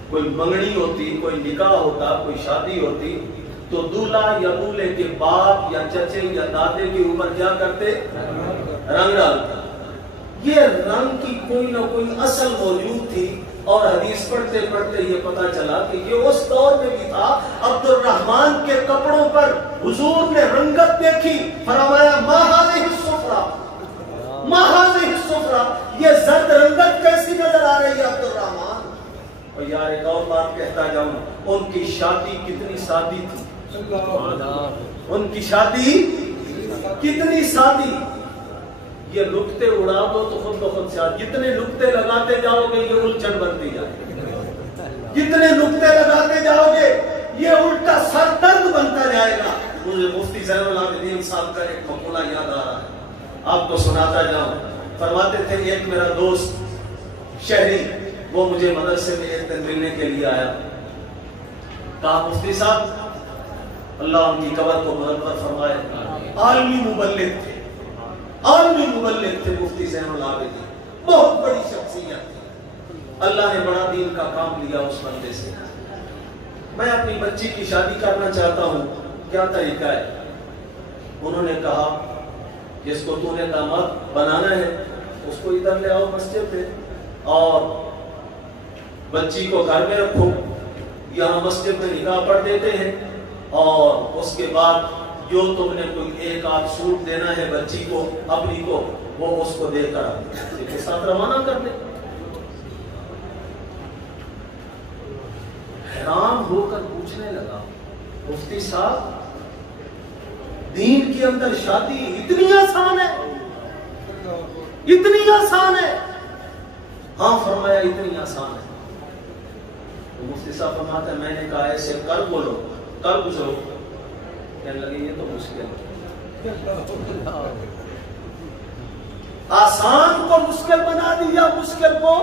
کوئی منگنی ہوتی، کوئی نکاح ہوتا، کوئی شادی ہوتی تو دولہا یا دولہے کے باپ یا چچے یا دادے کے اوپر کیا کرتے؟ رنگ ڈالتے۔ یہ رنگ کی کوئی نہ کوئی اصل موجود تھی، اور حدیث پڑھتے پڑھتے یہ پتا چلا کہ یہ اس دور میں بھی تھا۔ عبد الرحمن کے کپڑوں پر حضور نے رنگت دیکھی، فرمایا ما هذه الصفرہ، ما هذه الصفرہ، یہ زرد رنگت کیسی نظر آ رہی ہے عبد الرحمن؟ اور یار ایک اور بات کہتا جاؤں، ان کی شادی کتنی سادی تھی، ان کی شادی کتنی سادی۔ یہ نکتے اڑا دو تو خود بخود سے جتنے نکتے لگاتے جاؤ گے یہ الجھن بنتی جائے گی، جتنے نکتے لگاتے جاؤ گے یہ الٹا سر درد بنتا جائے گا۔ مجھے مفتی زین العابدین صاحب کا ایک مقولہ یاد آ رہا ہے، آپ کو سناتا جاؤں۔ فرماتے تھے ایک میرا دوست شہری، وہ مجھے مدرسے میں ایک دن ملنے کے لیے آیا، کہا مفتی صاحب اللہ ان کی قبر کو منور فرمائے، عالمی مبلغ تھے، عالمی مبلغ تھے مفتی زین العابدین، بہت بڑی شخصیت تھی، اللہ نے بڑا دین کا کام لیا اس بندے سے۔ میں اپنی بچی کی شادی کرنا چاہتا ہوں، کیا طریقہ ہے؟ انہوں نے کہا جس کو تو نے داماد بنانا ہے اس کو ادھر لے آؤ مسجد میں، اور بچی کو گھر میں رکھو، یہاں مسجد میں نکاح پڑھ دیتے ہیں، اور اس کے بعد جو تم نے کوئی ایک آدھ سوٹ دینا ہے بچی کو اپنی کو، وہ اس کو دے کر کے ساتھ روانہ کر دے۔ حیران ہو کر پوچھنے لگا مفتی صاحب دین کے اندر شادی اتنی آسان ہے، اتنی آسان ہے؟ ہاں فرمایا اتنی آسان ہے۔ مفتی صاحب فرماتے ہیں میں نے کہا ایسے کر بولو کر گزرو، کہنے لگے یہ تو مشکل ہے، آسان کو مشکل بنا دیا، مشکل کو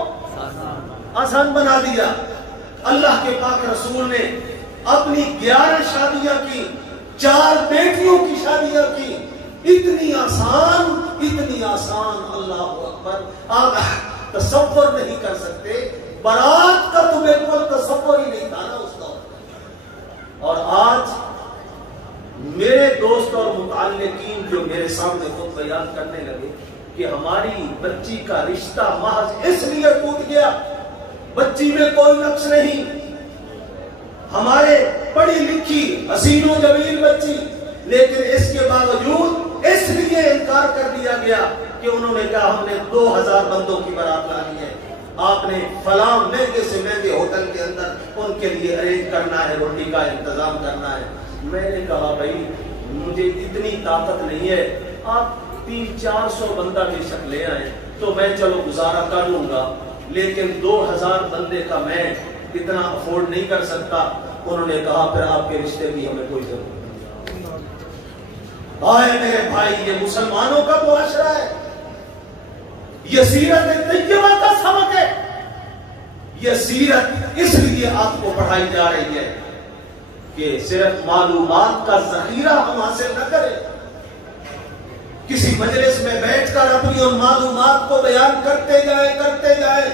آسان بنا دیا۔ اللہ کے پاک رسول نے اپنی 11 شادیاں کی، 4 بیٹیوں کی شادیاں کی، اتنی آسان اللہ اکبر، آپ تصور نہیں کر سکتے، برات کا تو بالکل تصور ہی نہیں تھا نا اس دور۔ اور آج میرے دوست اور متعلقین جو میرے سامنے خود بیان کرنے لگے کہ ہماری بچی کا رشتہ محض اس لیے ٹوٹ گیا، بچی میں کوئی نقص نہیں، ہمارے پڑھی لکھی حسین و جمیل بچی، لیکن اس کے باوجود اس لیے انکار کر دیا گیا کہ انہوں نے کہا ہم نے 2000 بندوں کی بارات لانی ہے، آپ نے فلاں مہنگے سے مہنگے ہوٹل کے اندر ان کے لیے ارینج کرنا ہے، روٹی کا انتظام کرنا ہے۔ میں نے کہا بھائی مجھے اتنی طاقت نہیں ہے، آپ 300-400 بندہ کی شکل لے آئیں تو میں چلو گزارا کر لوں گا، لیکن 2000 بندے کا میں اتنا افورڈ نہیں کر سکتا۔ انہوں نے کہا پھر آپ کے رشتے کی ہمیں کوئی ضرورت نہیں۔ آئے میرے بھائی، یہ مسلمانوں کا معاشرہ ہے، یہ سیرت طیبہ کا سبق ہے، یہ سیرت اس لیے آپ کو پڑھائی جا رہی ہے کہ صرف معلومات کا ذخیرہ ہم حاصل نہ کریں، کسی مجلس میں بیٹھ کر اپنی ان معلومات کو بیان کرتے جائیں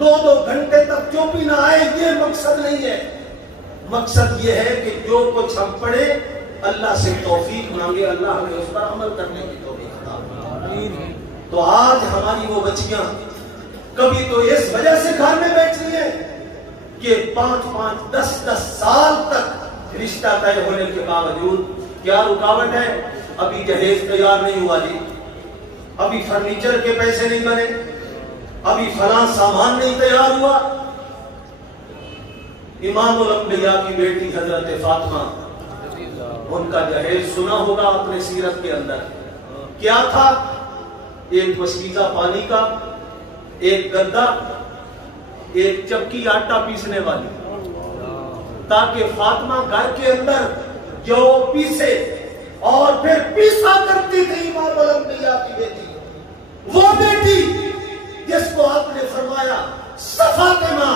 2 گھنٹے تک چوپی نہ آئے، یہ مقصد نہیں ہے۔ مقصد یہ ہے کہ جو کچھ ہم پڑھیں اللہ سے توفیق مانگے، اللہ ہمیں اس پر عمل کرنے کی توفیق عطا فرمائے۔ تو آج ہماری وہ بچیاں کبھی تو اس وجہ سے گھر میں بیٹھ رہی ہیں کہ 5-5 10-10 سال تک رشتہ طے ہونے کے باوجود کیا رکاوٹ ہے؟ ابھی جہیز تیار نہیں ہوا جی، ابھی فرنیچر کے پیسے نہیں بنے، ابھی فلاں سامان نہیں تیار ہوا۔ امام الانبیاء کی بیٹی حضرت فاطمہ، ان کا جہیز سنا ہوگا اپنے سیرت کے اندر، کیا تھا؟ ایک وسیلہ پانی کا، ایک گدا، ایک چکی آٹا پیسنے والی، تاکہ فاطمہ گھر کے اندر جو پیسے اور پھر پیسا کرتی تھی امام الانبیاء کی بیٹی، وہ بیٹی جس کو آپ نے فرمایا فاطمہ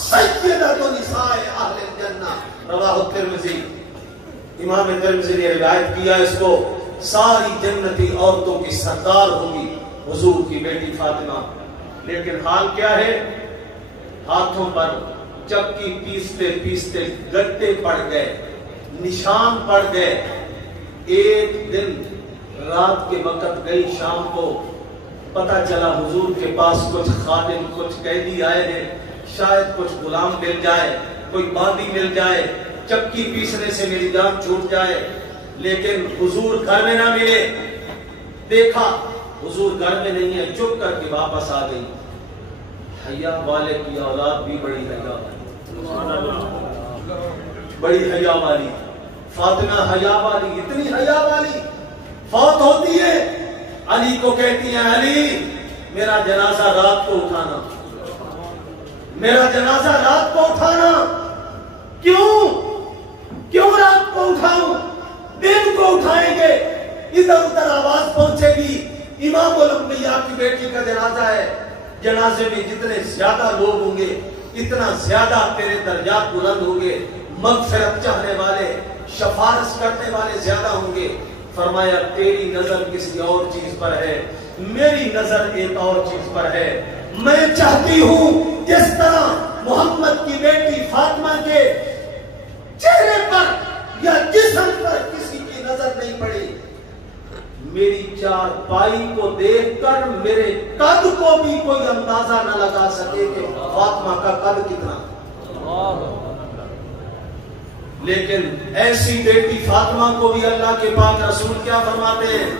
سیدۃ نساء اہل الجنہ، رواہ الترمذی، امام ترمذی نے روایت کیا اس کو، ساری جنتی عورتوں کی سردار ہوگی حضور کی بیٹی فاطمہ۔ لیکن حال کیا ہے؟ ہاتھوں پر چکی پیستے پیستے گٹے پڑ گئے، نشان پڑ گئے۔ ایک دن رات کے وقت گئی، شام کو پتہ چلا حضور کے پاس کچھ خادم کچھ قیدی آئے ہیں، شاید کچھ غلام مل جائے، کوئی باندی مل جائے، چکی پیسنے سے میری جان چھوٹ جائے۔ لیکن حضور گھر میں نہ ملے، دیکھا حضور گھر میں نہیں ہے، چپ کر کے واپس آ گئی۔ حیا والے کی اولاد بھی بڑی حیا والی، بڑی حیا والی فاطمہ، حیا والی، اتنی حیا والی، فوت ہوتی ہے، علی کو کہتی ہیں علی میرا جنازہ رات کو اٹھانا، میرا جنازہ رات کو اٹھانا۔ کیوں رات کو اٹھاؤں؟ دن کو اٹھائیں گے، ادھر ادھر آواز پہنچے گی امام الانبیاء کی بیٹی کا جنازہ ہے، جنازے میں جتنے زیادہ لوگ ہوں گے اتنا زیادہ تیرے درجات بلند ہوں گے، مغفرت چاہنے والے، شفاعت کرنے والے زیادہ ہوں گے۔ فرمایا تیری نظر کسی اور چیز پر ہے، میری نظر ایک اور چیز پر ہے۔ میں چاہتی ہوں جس طرح محمد کی بیٹی فاطمہ کے چہرے پر یا جسم پر کسی کی نظر نہیں پڑی، میری چار پائی کو دیکھ کر میرے قد کو بھی کوئی اندازہ نہ لگا سکے کہ فاطمہ کا قد کتنا۔ لیکن ایسی بیٹی فاطمہ کو بھی اللہ کے پاک رسول کیا فرماتے ہیں؟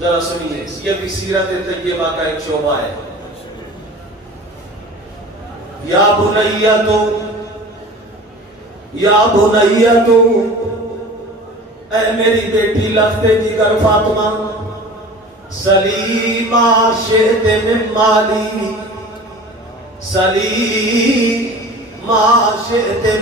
ذرا سنیے، یہ بھی سیرت طیبہ کا ایک شعبہ ہے۔ یا بنیتو یا بنیتو، اے میری بیٹی لفظ جگر فاطمہ، سلیما شہد من مالی، سلی ما شئت